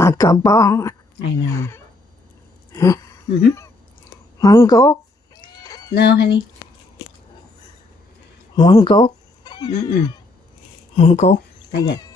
Pakabong. I know. Manggok. No, honey. Manggok. Mm-mm. Manggok. Not yet.